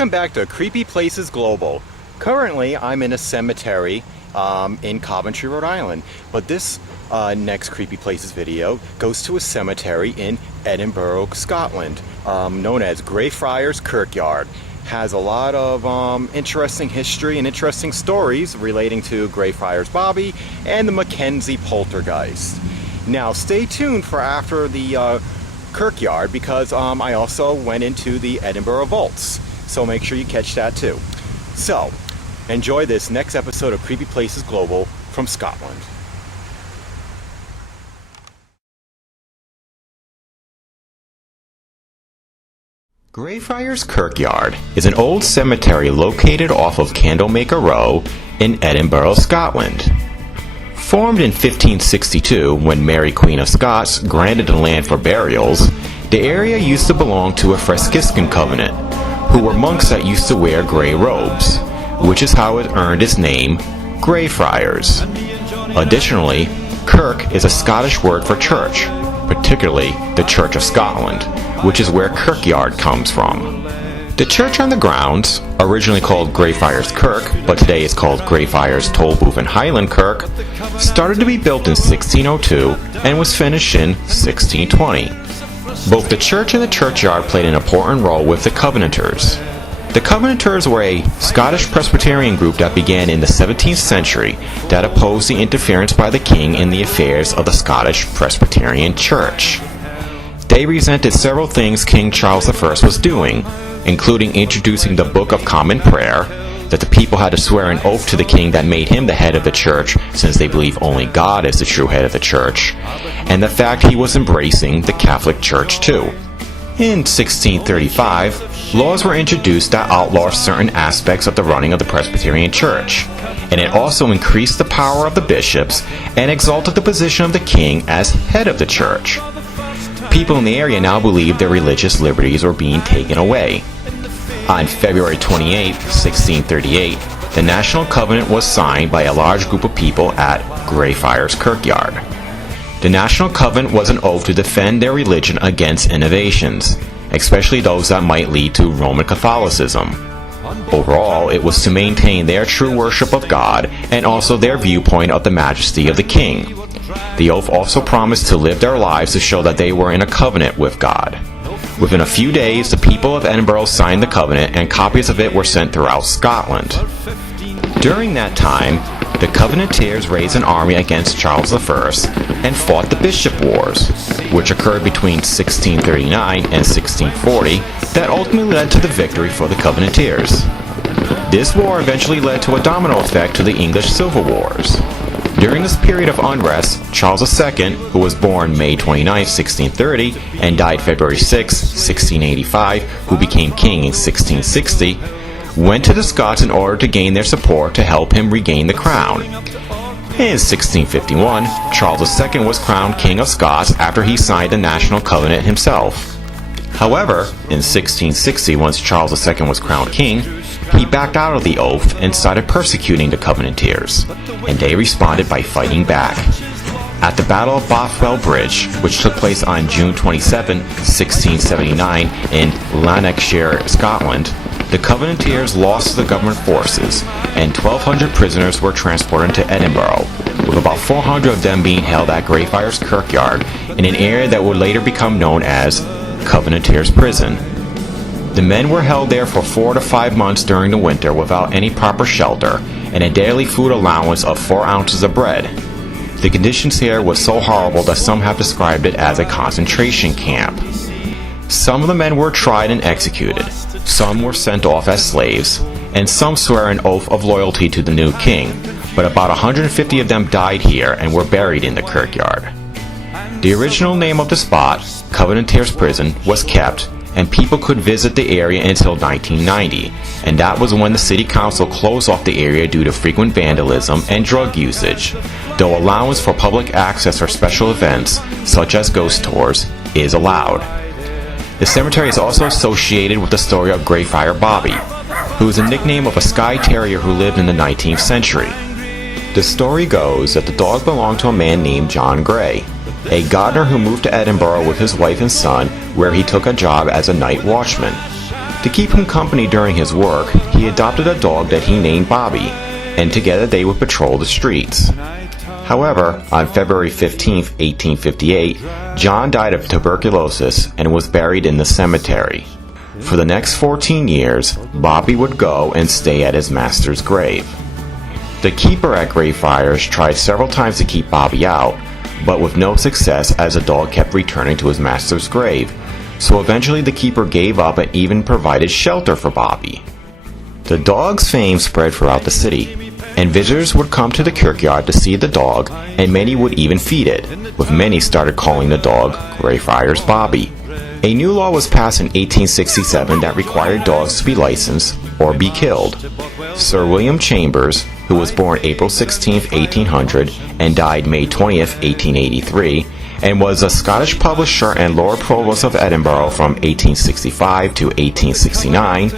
Welcome back to Creepy Places Global. Currently, I'm in a cemetery in Coventry, Rhode Island. But this next Creepy Places video goes to a cemetery in Edinburgh, Scotland, known as Greyfriars Kirkyard. Has a lot of interesting history and interesting stories relating to Greyfriars Bobby and the MacKenzie Poltergeist. Now, stay tuned for after the Kirkyard, because I also went into the Edinburgh Vaults, so make sure you catch that too. So, enjoy this next episode of Creepy Places Global from Scotland. Greyfriars Kirkyard is an old cemetery located off of Candlemaker Row in Edinburgh, Scotland. Formed in 1562 when Mary Queen of Scots granted the land for burials, the area used to belong to a Franciscan covenant, who were monks that used to wear grey robes, which is how it earned its name, Greyfriars. Additionally, Kirk is a Scottish word for church, particularly the Church of Scotland, which is where Kirkyard comes from. The church on the grounds, originally called Greyfriars Kirk, but today is called Greyfriars Tolbooth and Highland Kirk, started to be built in 1602 and was finished in 1620. Both the church and the churchyard played an important role with the Covenanters. The Covenanters were a Scottish Presbyterian group that began in the 17th century that opposed the interference by the king in the affairs of the Scottish Presbyterian Church. They resented several things King Charles I was doing, including introducing the Book of Common Prayer, that the people had to swear an oath to the king that made him the head of the church, since they believe only God is the true head of the church, and the fact he was embracing the Catholic Church too. In 1635, laws were introduced that outlawed certain aspects of the running of the Presbyterian Church, and it also increased the power of the bishops and exalted the position of the king as head of the church. People in the area now believe their religious liberties were being taken away. On February 28, 1638, the National Covenant was signed by a large group of people at Greyfriars Kirkyard. The National Covenant was an oath to defend their religion against innovations, especially those that might lead to Roman Catholicism. Overall, it was to maintain their true worship of God and also their viewpoint of the majesty of the king. The oath also promised to live their lives to show that they were in a covenant with God. Within a few days, the people of Edinburgh signed the covenant, and copies of it were sent throughout Scotland. During that time, the Covenanters raised an army against Charles I and fought the Bishop Wars, which occurred between 1639 and 1640, that ultimately led to the victory for the Covenanters. This war eventually led to a domino effect to the English Civil Wars. During this period of unrest, Charles II, who was born May 29, 1630, and died February 6, 1685, who became king in 1660, went to the Scots in order to gain their support to help him regain the crown. In 1651, Charles II was crowned King of Scots after he signed the National Covenant himself. However, in 1660, once Charles II was crowned king, he backed out of the oath and started persecuting the Covenanters, and they responded by fighting back. At the Battle of Bothwell Bridge, which took place on June 27, 1679 in Lanarkshire, Scotland, the Covenanters lost to the government forces, and 1,200 prisoners were transported to Edinburgh, with about 400 of them being held at Greyfriars Kirkyard in an area that would later become known as Covenanters Prison. The men were held there for 4 to 5 months during the winter without any proper shelter and a daily food allowance of 4 ounces of bread. The conditions here were so horrible that some have described it as a concentration camp. Some of the men were tried and executed, some were sent off as slaves, and some swore an oath of loyalty to the new king, but about 150 of them died here and were buried in the kirkyard. The original name of the spot, Covenanters Prison, was kept, and people could visit the area until 1990, and that was when the city council closed off the area due to frequent vandalism and drug usage, though allowance for public access for special events, such as ghost tours, is allowed. The cemetery is also associated with the story of Greyfriar Bobby, who is a nickname of a skye terrier who lived in the 19th century. The story goes that the dog belonged to a man named John Gray, a gardener who moved to Edinburgh with his wife and son, where he took a job as a night watchman. To keep him company during his work, he adopted a dog that he named Bobby, and together they would patrol the streets. However, on February 15, 1858, John died of tuberculosis and was buried in the cemetery. For the next 14 years, Bobby would go and stay at his master's grave. The keeper at Greyfriars tried several times to keep Bobby out, but with no success as the dog kept returning to his master's grave, so eventually the keeper gave up and even provided shelter for Bobby. The dog's fame spread throughout the city, and visitors would come to the Kirkyard to see the dog, and many would even feed it, with many started calling the dog Greyfriars Bobby. A new law was passed in 1867 that required dogs to be licensed or be killed. Sir William Chambers, who was born April 16, 1800 and died May 20, 1883, and was a Scottish publisher and Lord Provost of Edinburgh from 1865 to 1869,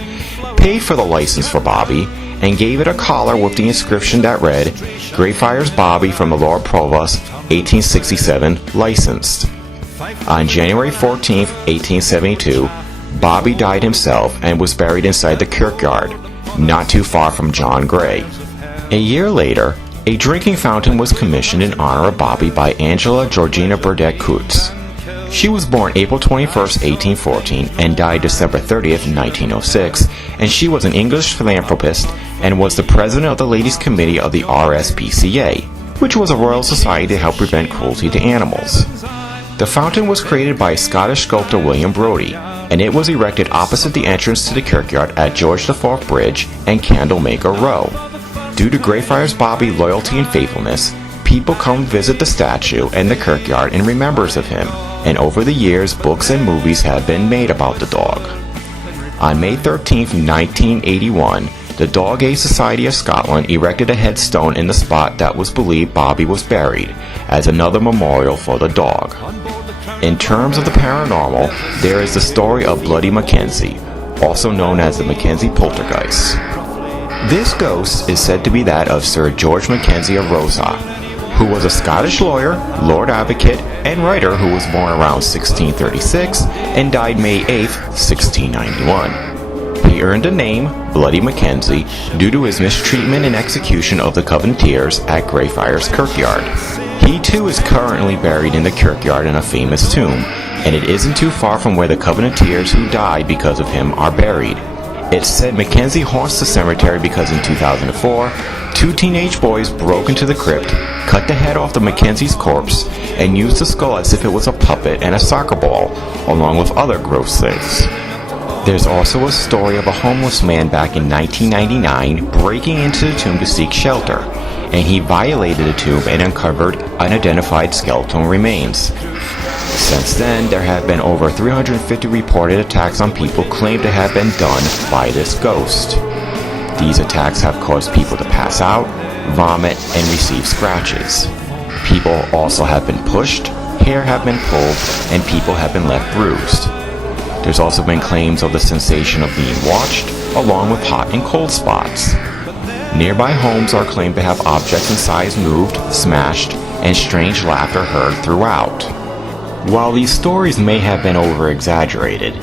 paid for the license for Bobby and gave it a collar with the inscription that read, Greyfriars Bobby from the Lord Provost, 1867, licensed. On January 14, 1872, Bobby died himself and was buried inside the Kirkyard, not too far from John Gray. A year later, a drinking fountain was commissioned in honor of Bobby by Angela Georgina Burdett Coutts. She was born April 21, 1814 and died December 30, 1906, and she was an English philanthropist and was the president of the Ladies' Committee of the RSPCA, which was a royal society to help prevent cruelty to animals. The fountain was created by Scottish sculptor William Brodie, and it was erected opposite the entrance to the Kirkyard at George IV Bridge and Candlemaker Row. Due to Greyfriars Bobby's loyalty and faithfulness, people come visit the statue and the Kirkyard in remembrance of him, and over the years books and movies have been made about the dog. On May 13, 1981, the Dog Aid Society of Scotland erected a headstone in the spot that was believed Bobby was buried, as another memorial for the dog. In terms of the paranormal, there is the story of Bloody MacKenzie, also known as the MacKenzie Poltergeist. This ghost is said to be that of Sir George MacKenzie of Rosehaugh, who was a Scottish lawyer, Lord Advocate, and writer who was born around 1636 and died May 8, 1691. He earned the name Bloody MacKenzie due to his mistreatment and execution of the Covenanters at Greyfriars Kirkyard. He too is currently buried in the Kirkyard in a famous tomb, and it isn't too far from where the Covenanters who died because of him are buried. It's said Mackenzie haunts the cemetery because in 2004, two teenage boys broke into the crypt, cut the head off the Mackenzie's corpse, and used the skull as if it was a puppet and a soccer ball, along with other gross things. There's also a story of a homeless man back in 1999 breaking into the tomb to seek shelter, and he violated the tomb and uncovered unidentified skeletal remains. Since then, there have been over 350 reported attacks on people claimed to have been done by this ghost. These attacks have caused people to pass out, vomit, and receive scratches. People also have been pushed, hair have been pulled, and people have been left bruised. There's also been claims of the sensation of being watched, along with hot and cold spots. Nearby homes are claimed to have objects in size moved, smashed, and strange laughter heard throughout. While these stories may have been over-exaggerated,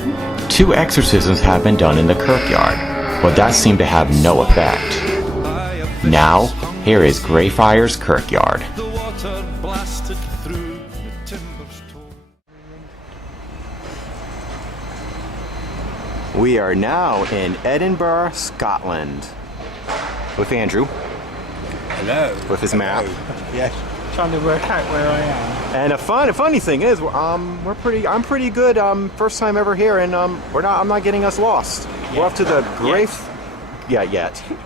2 exorcisms have been done in the Kirkyard, but that seemed to have no effect. Now, here is Greyfriars Kirkyard. We are now in Edinburgh, Scotland, with Andrew. Hello. With his map. Yes. Trying to work out where I am. And a funny thing is, I'm pretty good. First time ever here, and I'm not getting us lost. Yeah. We're up to the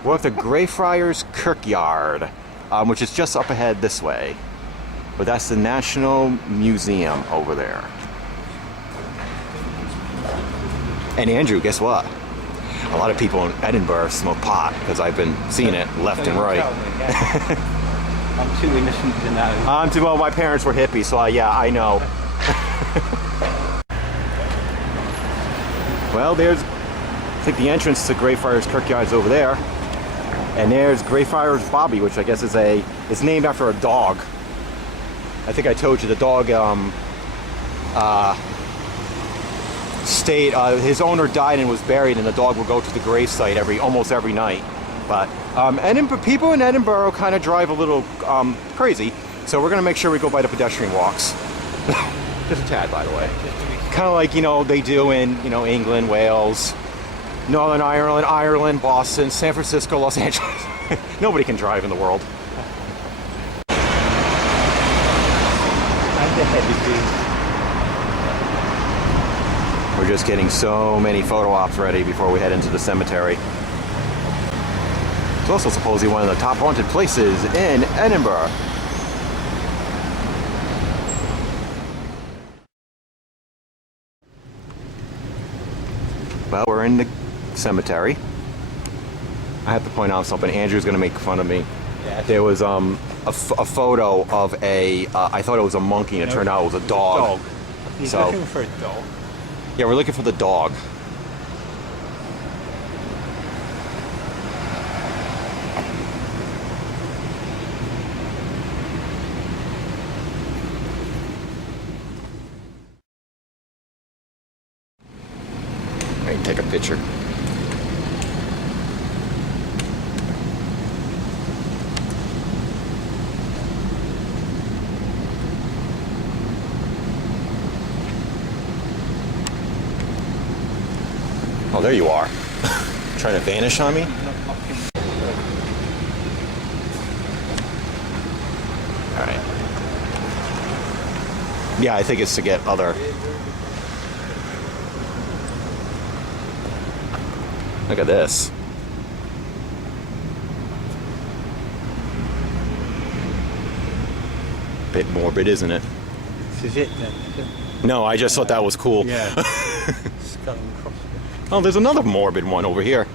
We're up to Greyfriars Kirkyard, which is just up ahead this way. But that's the National Museum over there. And Andrew, guess what? A lot of people in Edinburgh smoke pot because I've been seeing it left and right. I'm too innocent to know. Well, my parents were hippies, so yeah, I know. Well, there's, I think the entrance to Greyfriars Kirkyard is over there, and there's Greyfriars Bobby, which I guess is named after a dog. I think I told you the dog stayed. His owner died and was buried, and the dog would go to the gravesite almost every night. But people in Edinburgh kind of drive a little crazy, so we're going to make sure we go by the pedestrian walks. Just a tad, by the way. Kind of like, they do in, England, Wales, Northern Ireland, Boston, San Francisco, Los Angeles. Nobody can drive in the world. We're just getting so many photo ops ready before we head into the cemetery. It's also supposedly one of the top haunted places in Edinburgh. Well, we're in the cemetery. I have to point out something. Andrew's going to make fun of me. Yes. There was a photo of I thought it was a monkey, and it turned out it was a dog. He's looking for a dog. Yeah, we're looking for the dog. Right, take a picture. Oh, there you are. Trying to vanish on me? Alright. Yeah, I think it's to get other... Look at this. Bit morbid, isn't it? This is it then, is it? No, I just thought that was cool. Yeah. Skull and crossbones. Oh, there's another morbid one over here.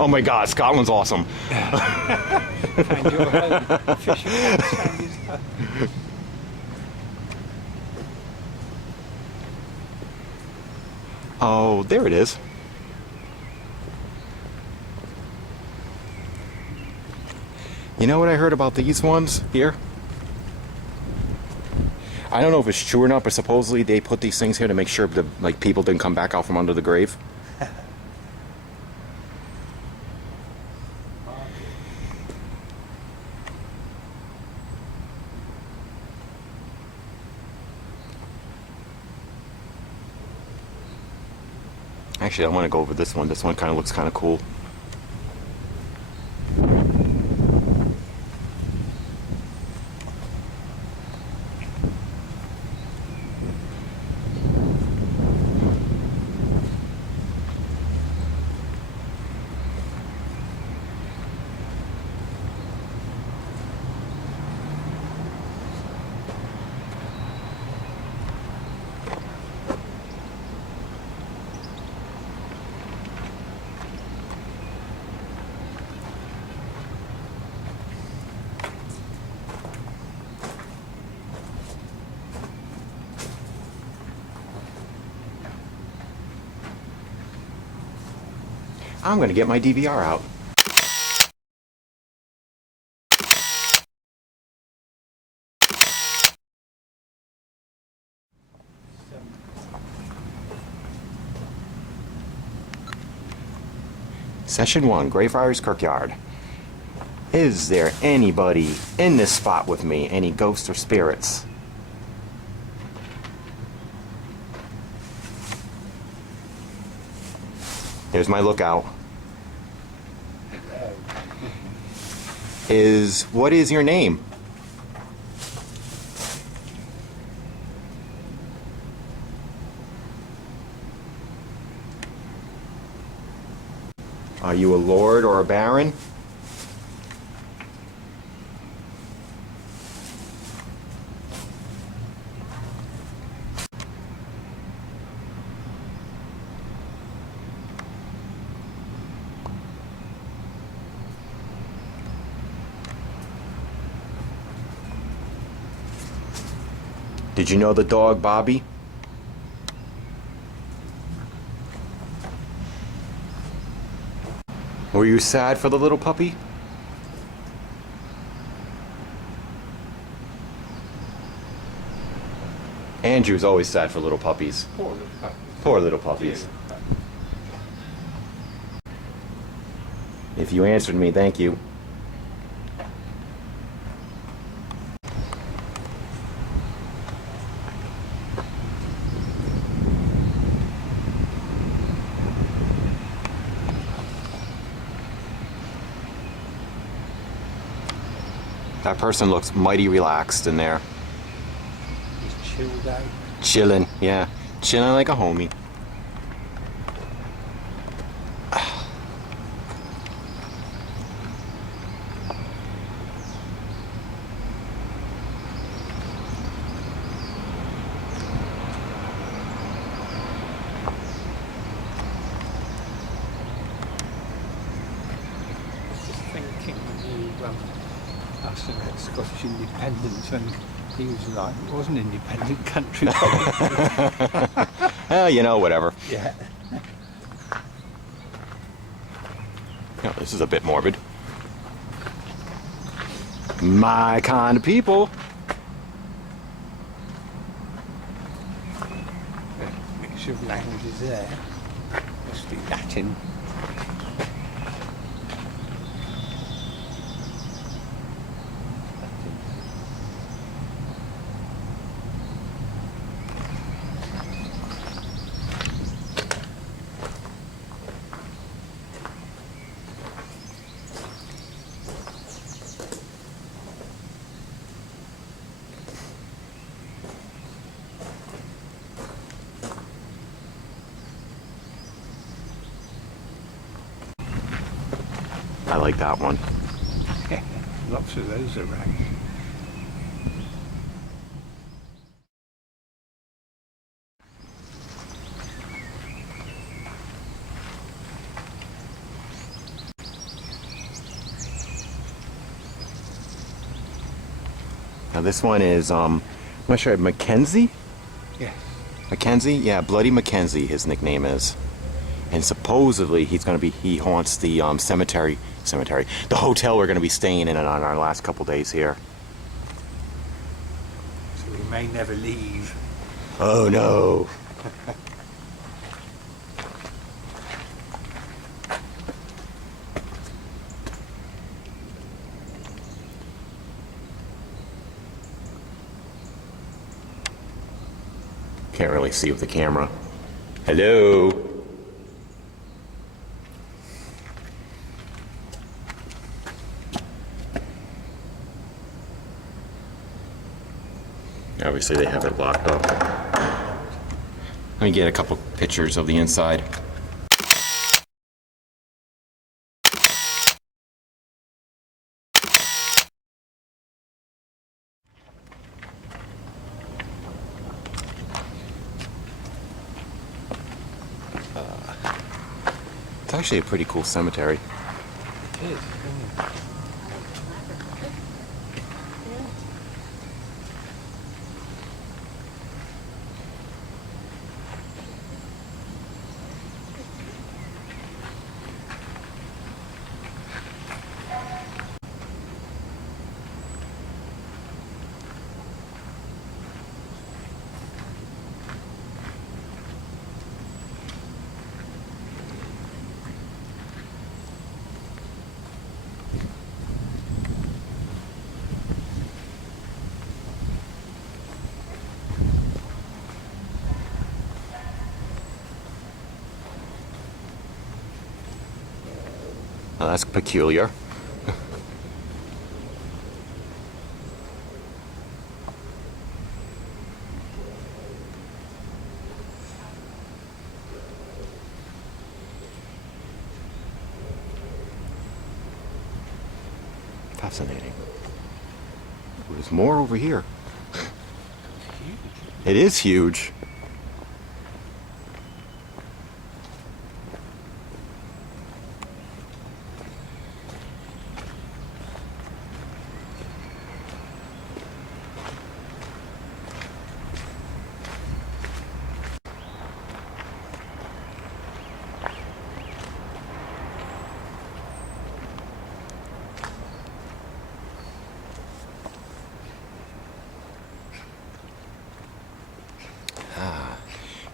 Oh my God, Scotland's awesome. Find your home. Fish and find his home. Oh, there it is. You know what I heard about these ones here? I don't know if it's true or not, but supposedly they put these things here to make sure that people didn't come back out from under the grave. Actually, I want to go over this one. This one kind of looks kind of cool. I'm going to get my DVR out. Session 1, Greyfriars Kirkyard. Is there anybody in this spot with me? Any ghosts or spirits? Here's my lookout. What is your name? Are you a lord or a baron? Did you know the dog Bobby? Were you sad for the little puppy? Andrew's always sad for little puppies. Poor little puppy. Poor little puppies. If you answered me, thank you. That person looks mighty relaxed in there. He's chilled out. Chilling, yeah. Chilling like a homie. Just thinking when you asked about Scottish independence, and he was like, it wasn't an independent country. You know, whatever. Yeah. Yeah, this is a bit morbid. My kind of people. Mixture of languages there. Mostly Latin. I like that one. Lots of those around. Now this one is, I'm not sure, MacKenzie? Yes. MacKenzie? Yeah, Bloody MacKenzie, his nickname is. And supposedly he haunts the cemetery, the hotel we're going to be staying in on our last couple days here. So we may never leave. Oh no. Can't really see with the camera. Hello. Obviously they have it locked up. Let me get a couple pictures of the inside. It's actually a pretty cool cemetery. It is, isn't it? Oh, that's peculiar. Fascinating. Ooh, there's more over here. Huge. It is huge.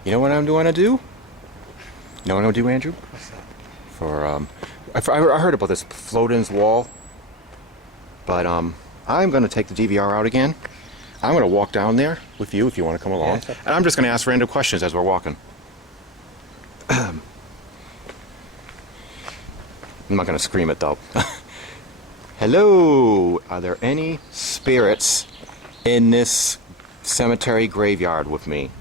You know what I'm going to do? You know what I'm going to do, Andrew? What's that? I heard about this float-ins wall, but I'm going to take the DVR out again. I'm going to walk down there with you if you want to come along. Yes, okay. And I'm just going to ask random questions as we're walking. I'm not going to scream it, though. Hello! Are there any spirits in this cemetery graveyard with me?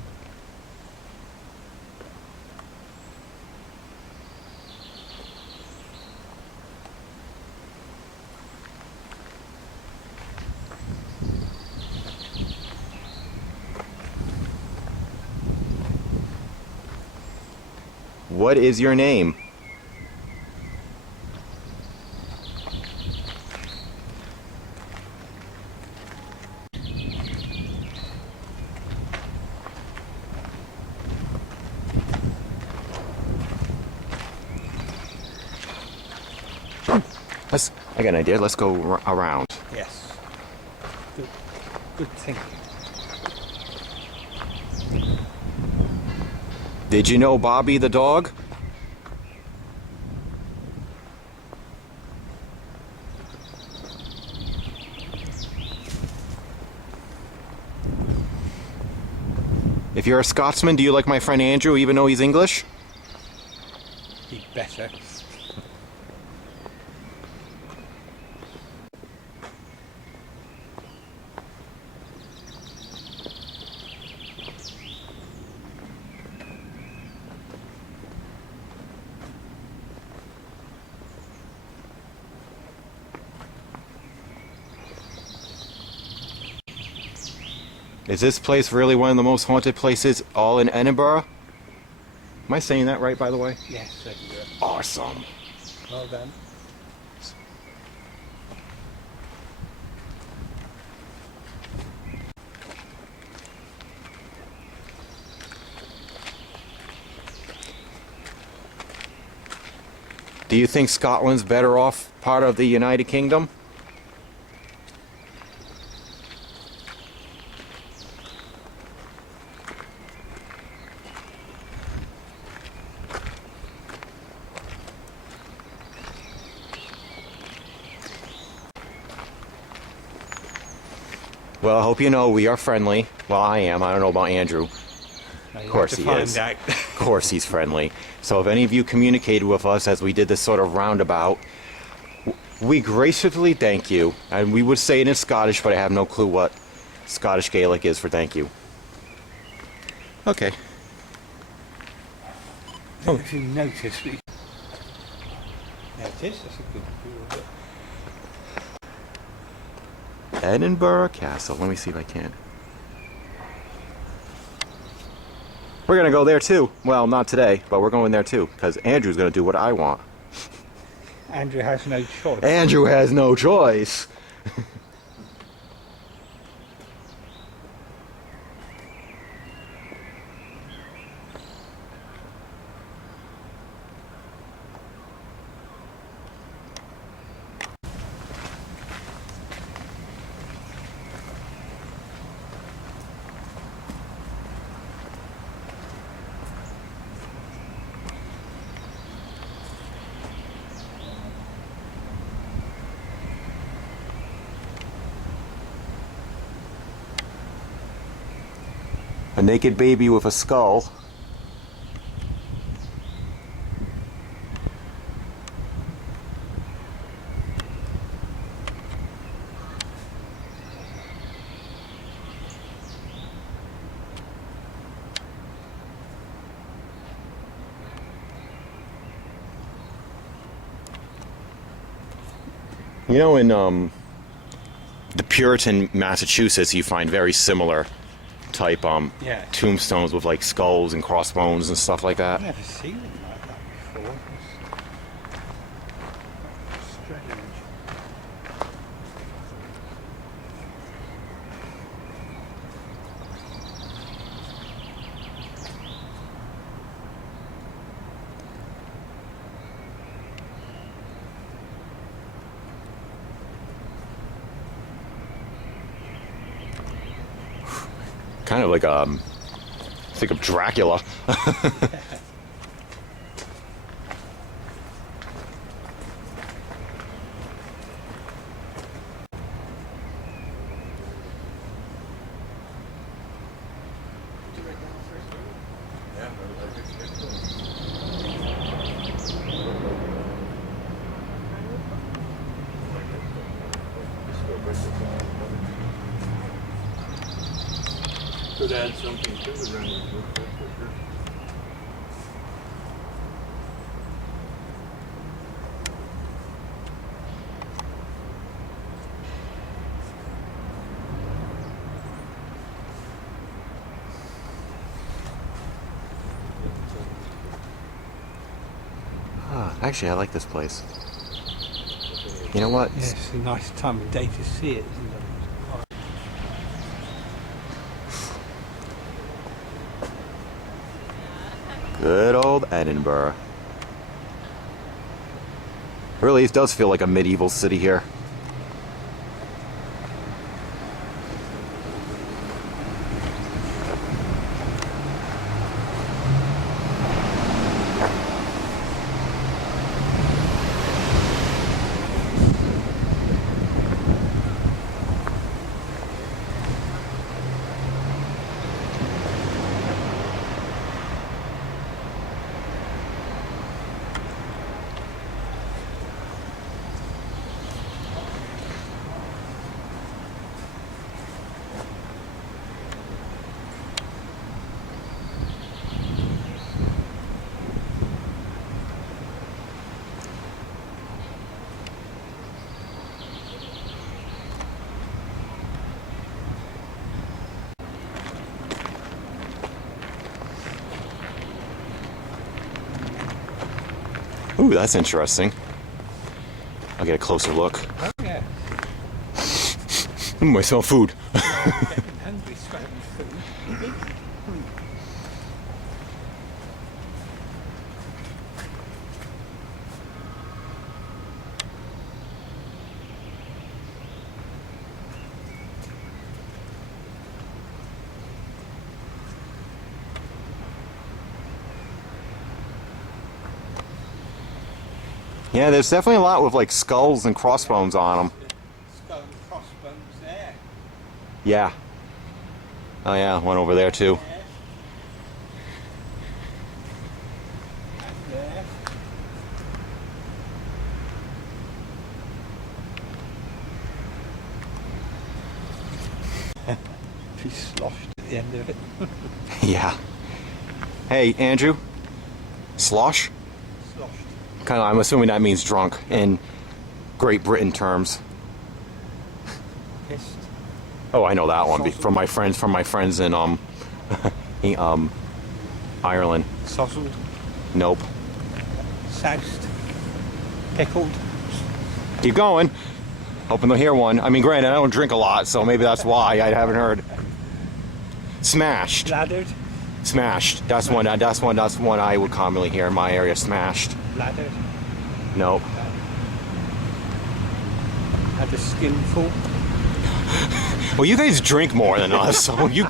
What is your name? I got an idea. Let's go around. Yes. Good thinking. Did you know Bobby the dog? If you're a Scotsman, do you like my friend Andrew even though he's English? Be better. Is this place really one of the most haunted places all in Edinburgh? Am I saying that right, by the way? Yes, there you go. Awesome. Well done. Do you think Scotland's better off part of the United Kingdom? Well, I hope you know we are friendly. Well, I am. I don't know about Andrew. Of course he is. Of course he's friendly. So if any of you communicated with us as we did this sort of roundabout, we graciously thank you. And we would say it in Scottish, but I have no clue what Scottish Gaelic is for thank you. Okay. If you notice, there it is. That's a good view of it. Edinburgh Castle. Let me see if I can. We're going to go there too. Well, not today, but we're going there too, because Andrew's going to do what I want. Andrew has no choice. Andrew has no choice. A naked baby with a skull. You know, in the Puritan, Massachusetts, you find very similar type Yeah. tombstones with like skulls and crossbones and stuff like that. I've never seen them like that before. It's strange. Kind of like Think of Dracula. Could add something to the rendering, that's for sure. Actually, I like this place. You know what? Yeah, it's a nice time of day to see it, isn't it? Good old Edinburgh. Really, it does feel like a medieval city here. Ooh, that's interesting. I'll get a closer look. Oh yeah. I smell food. Getting hungry, smelling food. Yeah, there's definitely a lot with like skulls and crossbones on them. Skull and crossbones there. Yeah. Oh yeah, one over there too. There. And there. Be sloshed at the end of it. Yeah. Hey, Andrew. Slosh? Sloshed. Kind of. I'm assuming that means drunk in Great Britain terms. Pissed. Oh, I know that one from my friends. In Ireland. Sozzled. Nope. Soused. Pickled. Keep going. Hoping they'll hear one. I mean, granted, I don't drink a lot, so maybe that's why I haven't heard. Smashed. Laddered. Smashed. That's one. That's one I would commonly hear in my area. Smashed. Laddered. Nope. Had a skinful. Well, you guys drink more than us, so you.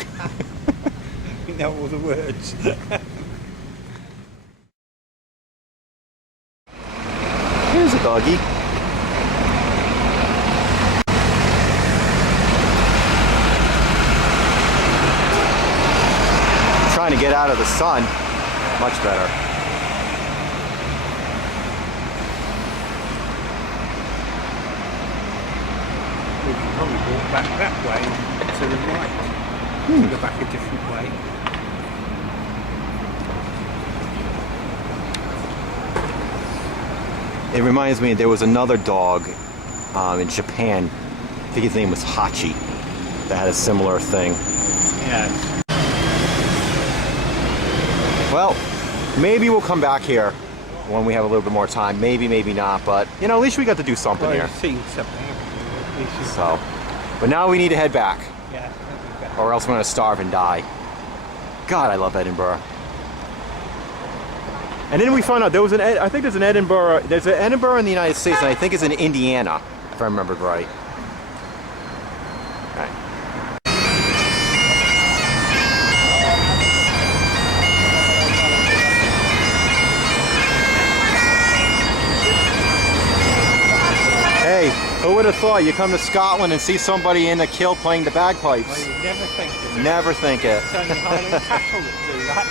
You know all the words. Here's a doggy. Trying to get out of the sun. Much better. We can probably walk back that way to the right. Go back a different way. It reminds me, there was another dog in Japan. I think his name was Hachi. That had a similar thing. Yeah. Well, maybe we'll come back here when we have a little bit more time. Maybe, maybe not. But, you know, at least we got to do something Well, here. you've seen something, haven't you? At least you've- So, but now we need to head back, Yeah, that'd be better. or else we're going to starve and die. God, I love Edinburgh. And then we found out there was I think there's an Edinburgh in the United States, and I think it's in Indiana, if I remember right. Okay. Who would have thought you come to Scotland and see somebody in a kill playing the bagpipes? Well, you never think of it. Never think it. It's only Highland Castle that do that.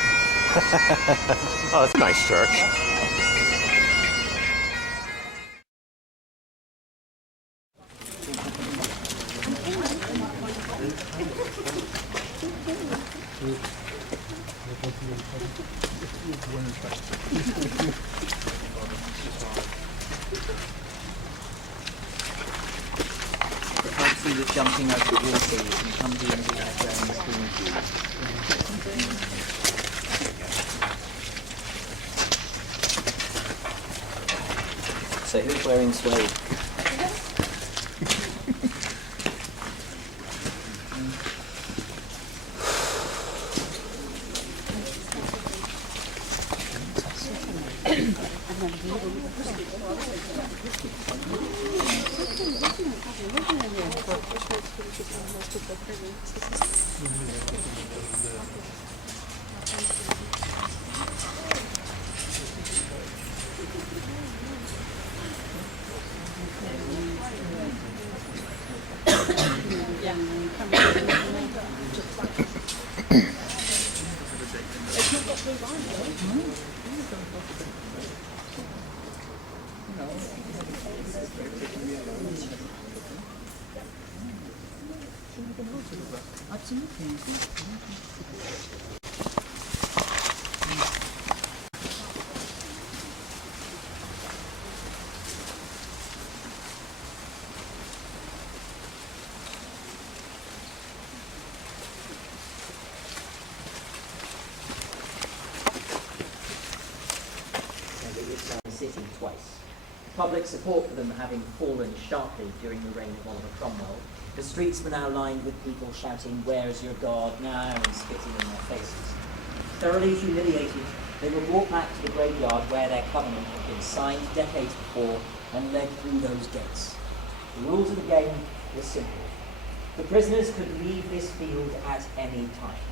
Oh, that's a nice church. See the jumping over the water, you can come to the ground So who's wearing suede? City twice. Public support for them having fallen sharply during the reign of Oliver Cromwell, the streets were now lined with people shouting, "Where's your God now?" and spitting in their faces. Thoroughly humiliated, they were brought back to the graveyard where their covenant had been signed decades before and led through those gates. The rules of the game were simple. The prisoners could leave this field at any time.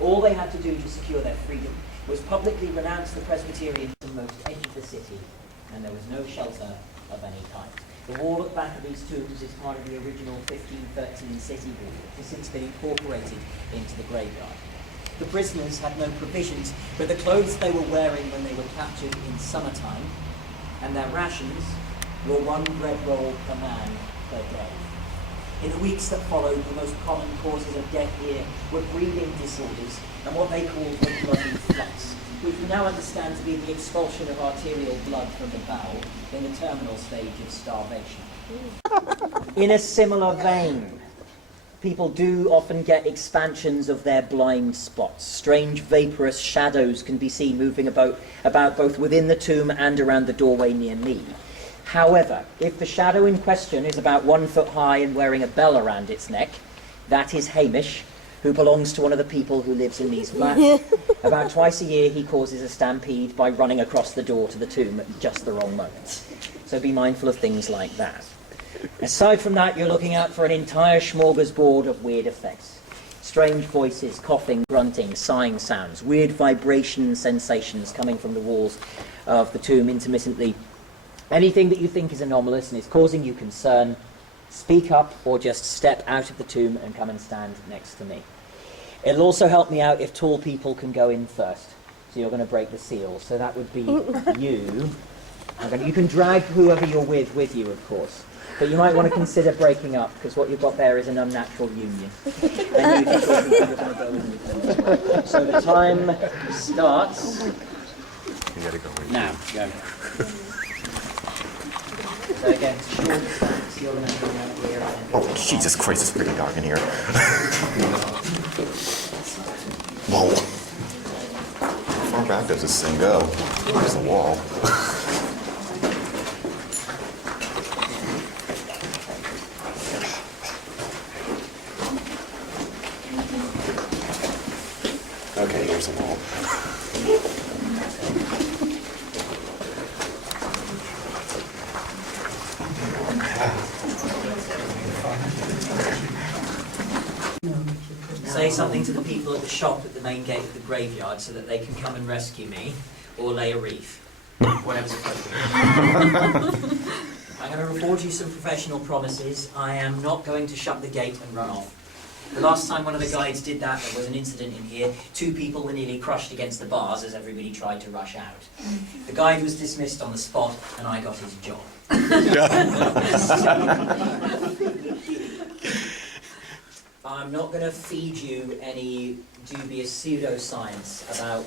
All they had to do to secure their freedom was publicly renounce the Presbyterian to the most edge of the city, and there was no shelter of any kind. The wall at the back of these tombs is part of the original 1513 city wall, which has since been incorporated into the graveyard. The prisoners had no provisions but the clothes they were wearing when they were captured in summertime, and their rations were one bread roll per man per day. In the weeks that followed, the most common causes of death here were breathing disorders and what they called the bloody flux, which we now understand to be the expulsion of arterial blood from the bowel in the terminal stage of starvation. In a similar vein, people do often get expansions of their blind spots. Strange vaporous shadows can be seen moving about both within the tomb and around the doorway near me. However, if the shadow in question is about 1 foot high and wearing a bell around its neck, that is Hamish, who belongs to one of the people who lives in these flats. About twice a year he causes a stampede by running across the door to the tomb at just the wrong moment. So be mindful of things like that. Aside from that, you're looking out for an entire smorgasbord of weird effects. Strange voices, coughing, grunting, sighing sounds, weird vibration sensations coming from the walls of the tomb intermittently. Anything that you think is anomalous and is causing you concern, speak up or just step out of the tomb and come and stand next to me. It'll also help me out if tall people can go in first. So you're going to break the seal. So that would be you. You can drag whoever you're with you, of course. But you might want to consider breaking up, because what you've got there is an unnatural union. And you just thought you're going to go in with them as well. So the time starts. You gotta go in. Now, go. So again, short stacks, you're going to come out here. Oh, Jesus Christ, it's pretty dark in here. Whoa. How far back does this thing go? There's the wall. Okay, here's the wall. Say something to the people at the shop at the main gate of the graveyard so that they can come and rescue me, or lay a wreath. Whatever's appropriate. I'm going to record you some professional promises. I am not going to shut the gate and run off. The last time one of the guides did that, there was an incident in here. 2 people were nearly crushed against the bars as everybody tried to rush out. The guide was dismissed on the spot, and I got his job. I'm not going to feed you any dubious pseudoscience about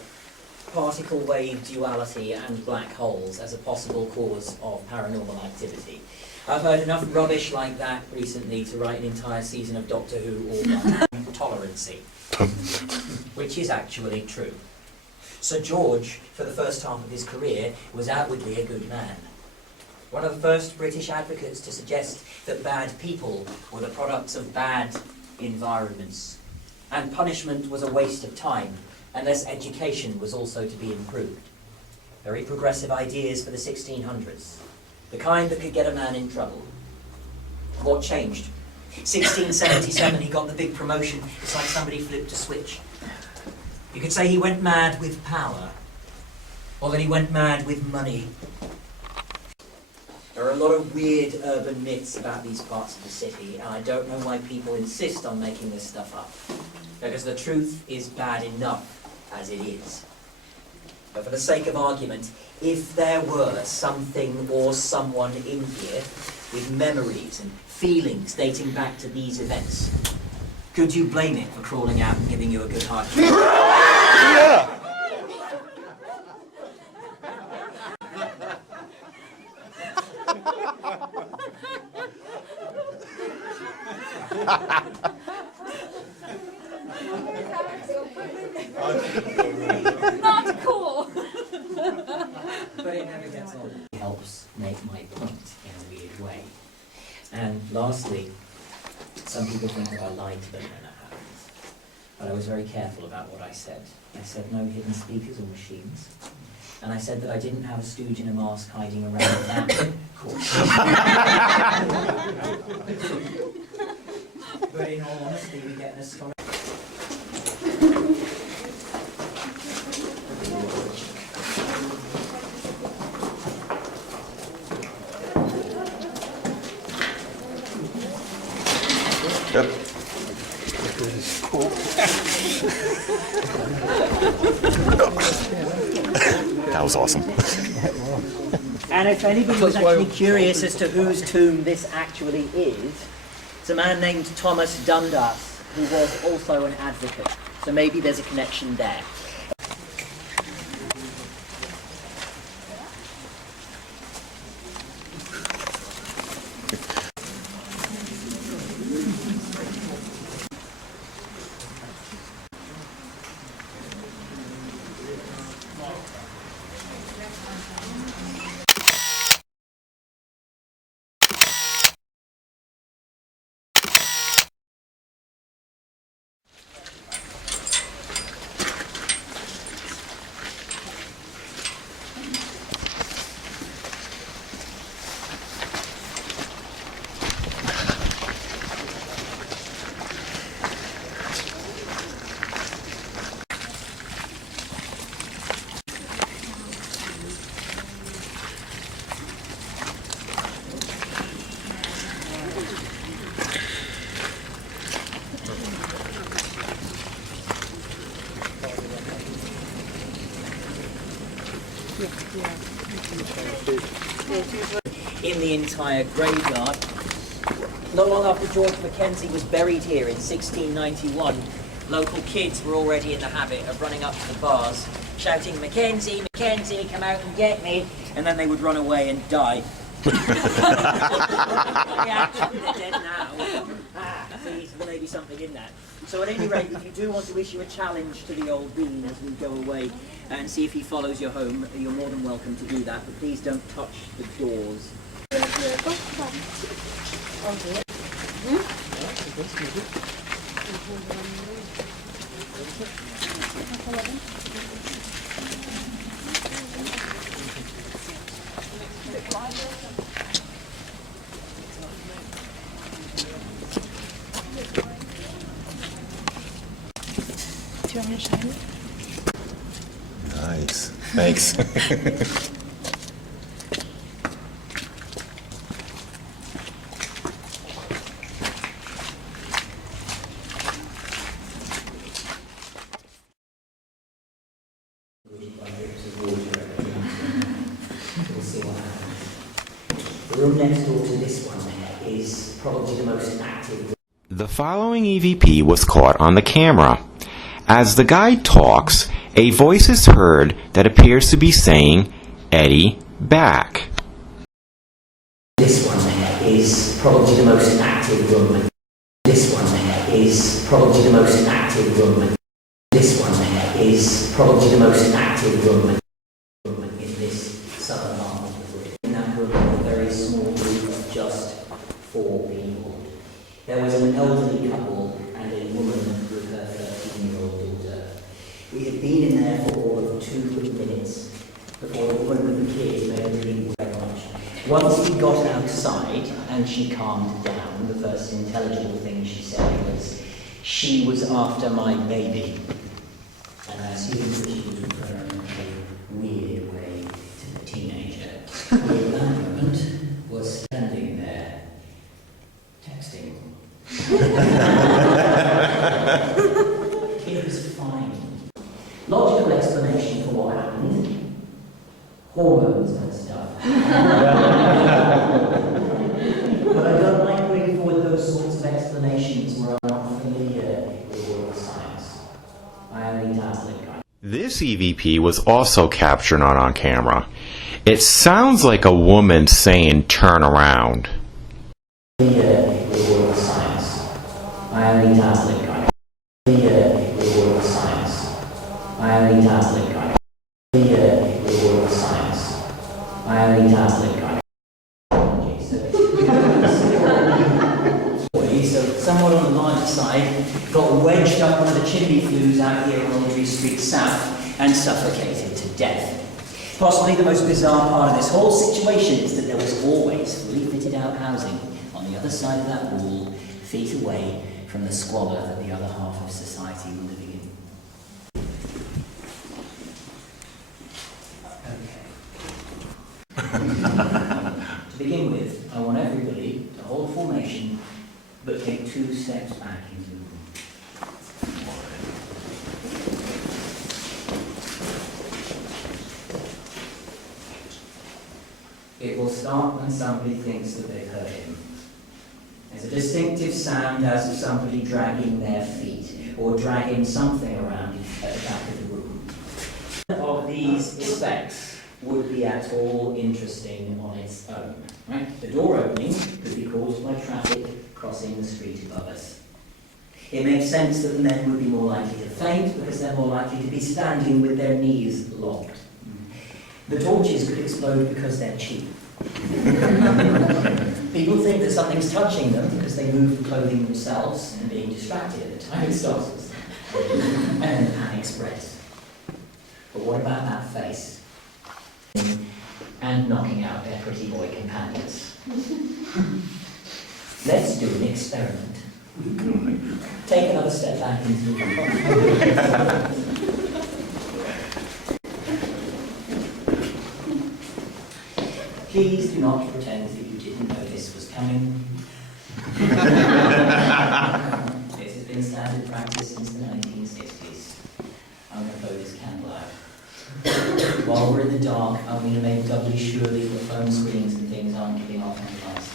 particle wave duality and black holes as a possible cause of paranormal activity. I've heard enough rubbish like that recently to write an entire season of Doctor Who all done. Tolerancy, which is actually true. Sir George, for the first half of his career, was outwardly a good man. One of the first British advocates to suggest that bad people were the products of bad environments, and punishment was a waste of time, unless education was also to be improved. Very progressive ideas for the 1600s, the kind that could get a man in trouble. What changed? 1677, he got the big promotion. It's like somebody flipped a switch. You could say he went mad with power, or that he went mad with money. There are a lot of weird urban myths about these parts of the city, and I don't know why people insist on making this stuff up. Because the truth is bad enough as it is. But for the sake of argument, if there were something or someone in here with memories and feelings dating back to these events, could you blame it for crawling out and giving you a good hard kick? Yeah! Not cool. But it never gets old. It helps make my point in a weird way. And lastly, some people think that I lied to them when that happens. But I was very careful about what I said. I said no hidden speakers or machines. And I said that I didn't have a stooge in a mask hiding around that course. But in all honesty, we get an astonishing... Yep. That was awesome. And if anybody was actually curious as to whose tomb this actually is, it's a man named Thomas Dundas, who was also an advocate. So maybe there's a connection there. In the entire graveyard. Not long after George MacKenzie was buried here in 1691, local kids were already in the habit of running up to the bars, shouting, "MacKenzie, MacKenzie, come out and get me," and then they would run away and die. Yeah, they're dead now. See, there may be something in that. So at any rate, if you do want to issue a challenge to the old bean as we go away and see if he follows you home, you're more than welcome to do that, but please don't touch the doors. Do you want me to shine it? Nice. Thanks. room next door to this one is probably the most active. The following EVP was caught on the camera. As the guide talks, a voice is heard that appears to be saying, "Eddie, back." This one is probably the most active room. This one is probably the most active room. This one is probably the most active room in this southern half of the wood. In that room, a very small group of just 4 people. There was an elderly couple and a woman with her 13-year-old daughter. We had been in there for all of 2 minutes before the woman with the kid made a really very much. Once we got outside and she calmed down, the first intelligible thing she said was, "She was after my baby." And I assumed that she was referring in a weird way to the teenager who at that moment was standing there texting. It was fine. Logical explanation for what happened. Hormones and stuff. But I don't like putting forward those sorts of explanations where I'm not familiar with all the science. I only dabble in kind. This EVP was also captured on camera. It sounds like a woman saying, "Turn around." With all the science. I only dabble in kind. With all the science. I only dabble in kind. With all the science. I only dabble in kind. So someone on the larger side got wedged up one of the chimney flues out here on Audrey Street South and suffocated to death. Possibly the most bizarre part of this whole situation is that there was always fully fitted out housing on the other side of that wall, feet away from the squalor that the other half of society were living in. Okay. To begin with, I want everybody to hold formation but take 2 steps back into the room. It will start when somebody thinks that they've heard him. There's a distinctive sound as of somebody dragging their feet or dragging something around at the back of the room. None of these effects would be at all interesting on its own. Right? The door opening could be caused by traffic crossing the street above us. It makes sense that the men would be more likely to faint because they're more likely to be standing with their knees locked. The torches could explode because they're cheap. People think that something's touching them because they move the clothing themselves and being distracted at the time it starts. And then the panic spreads. But what about that face? And knocking out their pretty boy companions. Let's do an experiment. Take another step back into the room. Please do not pretend that you didn't know this was coming. This has been standard practice since the 1960s. I'm going to blow this candle out. While we're in the dark, I'm going to make doubly sure that the phone screens and things aren't giving off any lights.